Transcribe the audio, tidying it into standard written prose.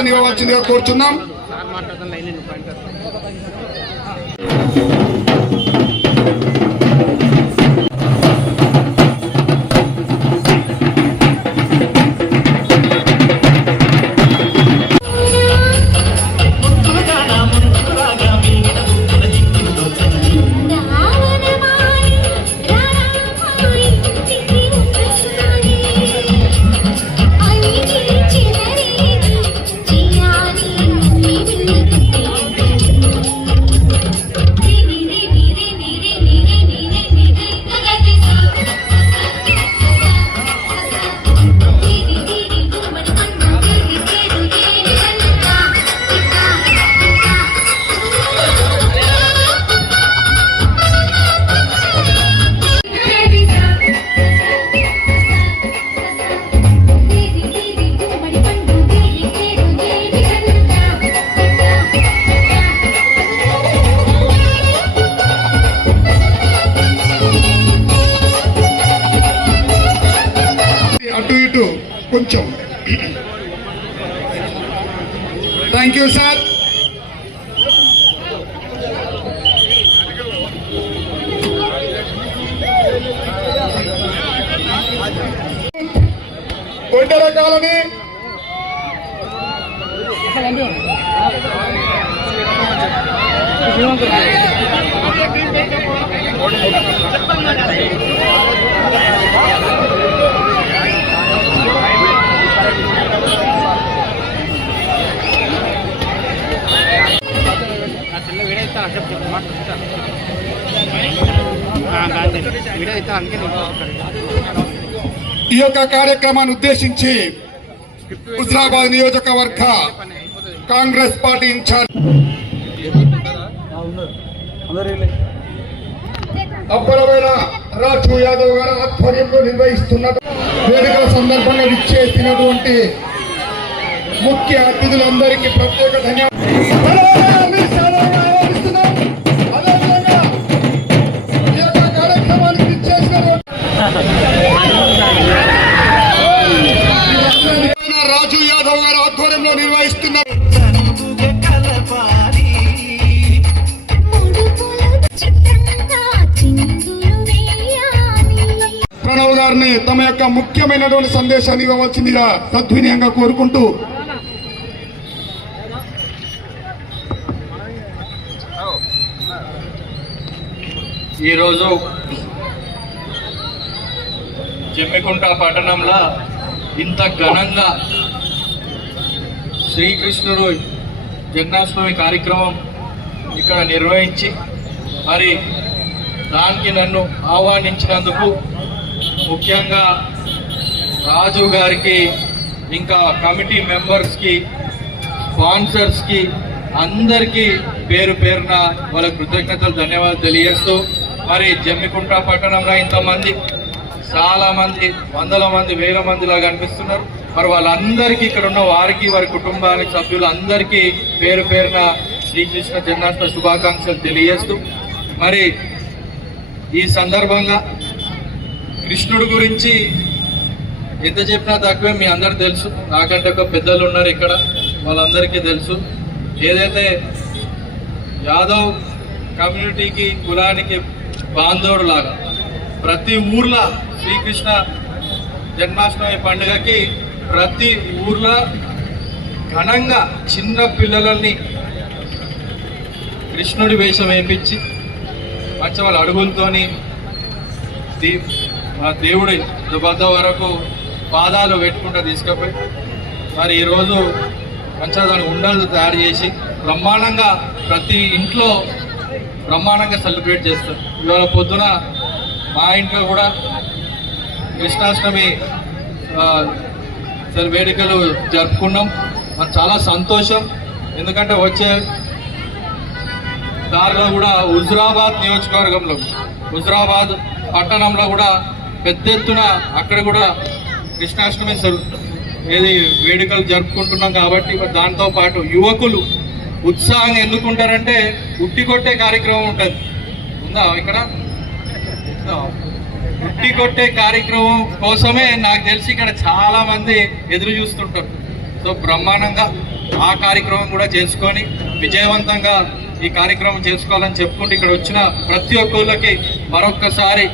సందేశాన్ని ఇవ్వవలసిందిగా కోరుచున్నాం. కొంచెం థ్యాంక్ యూ సార్. ఒంటరి కాలనీ ఈ యొక్క కార్యక్రమాన్ని ఉద్దేశించి హుజరాబాద్ నియోజకవర్గ కాంగ్రెస్ పార్టీ ఇన్ఛార్జ్ అప్పలవేళ రాజు యాదవ్ గారు ఆధ్వర్యంలో నిర్వహిస్తున్న వేడుకల సందర్భంగా విచ్చేసినటువంటి ముఖ్య అతిథులందరికీ ప్రత్యేక ధన్యవాదాలు. రాజు యాదవ్ గారు ఆధ్వర్యంలో నిర్వహిస్తున్నారు. ప్రణవ్ గారిని తమ యొక్క ముఖ్యమైనటువంటి సందేశాన్ని ఇవ్వవలసిందిగా సద్వినయంగా కోరుకుంటూ ఈరోజు జమ్మికుంట పట్టణంలో ఇంత ఘనంగా శ్రీకృష్ణుడు జన్మాష్టమి కార్యక్రమం ఇక్కడ నిర్వహించి మరి దానికి నన్ను ఆహ్వానించినందుకు ముఖ్యంగా రాజు గారికి, ఇంకా కమిటీ మెంబర్స్కి, స్పాన్సర్స్కి అందరికీ పేరు పేరున వాళ్ళ కృతజ్ఞతలు, ధన్యవాదాలు తెలియజేస్తూ మరి జమ్మికుంట పట్టణంలో ఇంతమంది, చాలా మంది, వందల మంది, వేల మందిలా కనిపిస్తున్నారు. మరి వాళ్ళందరికీ, ఇక్కడ ఉన్న వారికి, వారి కుటుంబానికి, సభ్యులందరికీ పేరు పేరున శ్రీకృష్ణ జన్మాష్టమి శుభాకాంక్షలు తెలియజేస్తూ మరి ఈ సందర్భంగా కృష్ణుడి గురించి ఎంత చెప్పినా తక్కువే. మీ అందరు తెలుసు, నాకంటే ఒక పెద్దలు ఉన్నారు ఇక్కడ, వాళ్ళందరికీ తెలుసు. ఏదైతే యాదవ్ కమ్యూనిటీకి, కులానికి బాంధవుడు లాగా ప్రతి ఊర్లో శ్రీకృష్ణ జన్మాష్టమి పండుగకి ప్రతి ఊర్లో ఘనంగా చిన్న పిల్లలని కృష్ణుడి వేషం వేయించి మంచి వాళ్ళ అడుగులతోని దేవుడి వద్ద వరకు పాదాలు పెట్టుకుంటూ తీసుకుపోయి మరి ఈరోజు మంచిగా దాని ఉండలు తయారు చేసి బ్రహ్మాండంగా ప్రతి ఇంట్లో బ్రహ్మాండంగా సెలబ్రేట్ చేస్తారు. ఇవాళ పొద్దున మా ఇంట్లో కూడా కృష్ణాష్టమి వేడుకలు జరుపుకున్నాం. మరి చాలా సంతోషం, ఎందుకంటే వచ్చే దారిలో కూడా హుజరాబాద్ నియోజకవర్గంలో, హుజరాబాద్ పట్టణంలో కూడా పెద్ద ఎత్తున అక్కడ కూడా కృష్ణాష్టమి వేడుకలు జరుపుకుంటున్నాం. కాబట్టి దాంతో పాటు యువకులు ఉత్సాహంగా ఎందుకుంటారంటే ఉట్టి కొట్టే కార్యక్రమం ఉంటుంది. ఉందా ఇక్కడ? ఉట్టి కొట్టే కార్యక్రమం కోసమే నాకు తెలిసి ఇక్కడ చాలా మంది ఎదురు చూస్తుంటారు. సో బ్రహ్మాండంగా ఆ కార్యక్రమం కూడా చేసుకొని విజయవంతంగా ఈ కార్యక్రమం చేసుకోవాలని చెప్పుకుంటూ ఇక్కడ వచ్చిన ప్రతి ఒక్కళ్ళకి మరొక్కసారి